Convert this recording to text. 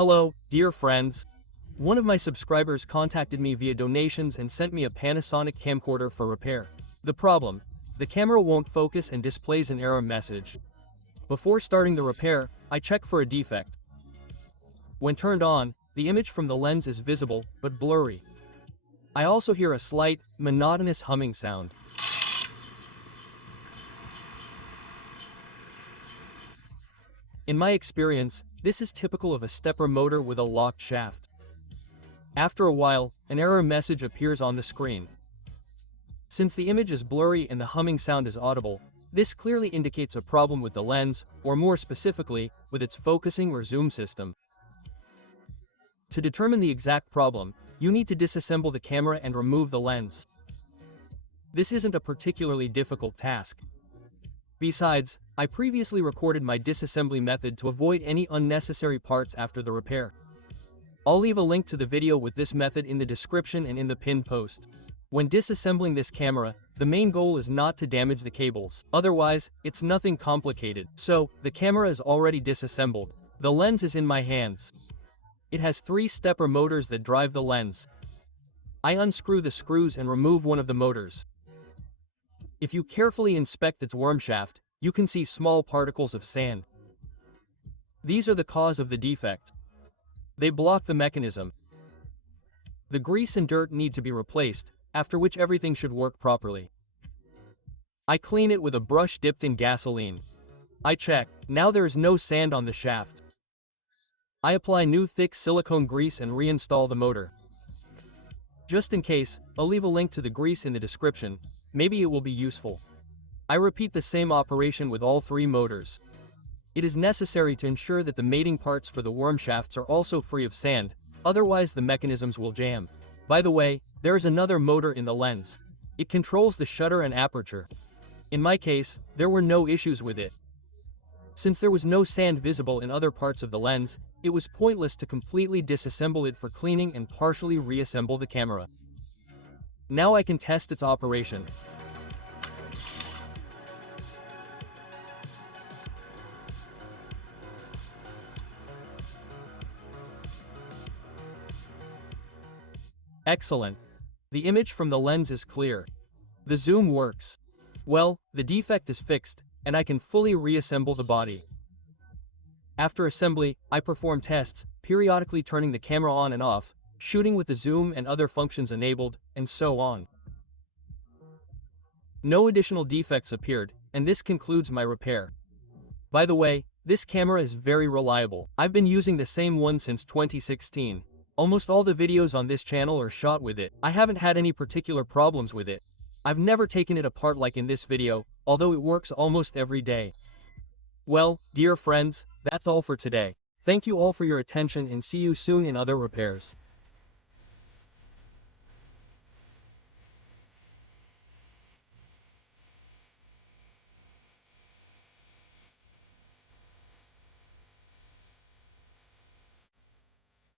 Hello, dear friends. One of my subscribers contacted me via donations and sent me a Panasonic camcorder for repair. The problem: the camera won't focus and displays an error message. Before starting the repair, I check for a defect. When turned on, the image from the lens is visible, but blurry. I also hear a slight, monotonous humming sound. In my experience, this is typical of a stepper motor with a locked shaft. After a while, an error message appears on the screen. Since the image is blurry and the humming sound is audible, this clearly indicates a problem with the lens, or more specifically, with its focusing or zoom system. To determine the exact problem, you need to disassemble the camera and remove the lens. This isn't a particularly difficult task. Besides, I previously recorded my disassembly method to avoid any unnecessary parts after the repair. I'll leave a link to the video with this method in the description and in the pinned post. When disassembling this camera, the main goal is not to damage the cables. Otherwise, it's nothing complicated. So, the camera is already disassembled. The lens is in my hands. It has 3 stepper motors that drive the lens. I unscrew the screws and remove one of the motors. If you carefully inspect its worm shaft, you can see small particles of sand. These are the cause of the defect. They block the mechanism. The grease and dirt need to be replaced, after which everything should work properly. I clean it with a brush dipped in gasoline. I check. Now there is no sand on the shaft. I apply new thick silicone grease and reinstall the motor. Just in case, I'll leave a link to the grease in the description. Maybe it will be useful. I repeat the same operation with all 3 motors. It is necessary to ensure that the mating parts for the worm shafts are also free of sand, otherwise the mechanisms will jam. By the way, there is another motor in the lens. It controls the shutter and aperture. In my case, there were no issues with it. Since there was no sand visible in other parts of the lens, it was pointless to completely disassemble it for cleaning and partially reassemble the camera. Now I can test its operation. Excellent. The image from the lens is clear. The zoom works. Well, the defect is fixed, and I can fully reassemble the body. After assembly, I perform tests, periodically turning the camera on and off, shooting with the zoom and other functions enabled, and so on. No additional defects appeared, and this concludes my repair. By the way, this camera is very reliable. I've been using the same one since 2016. Almost all the videos on this channel are shot with it. I haven't had any particular problems with it. I've never taken it apart like in this video, although it works almost every day. Well, dear friends, that's all for today. Thank you all for your attention and see you soon in other repairs.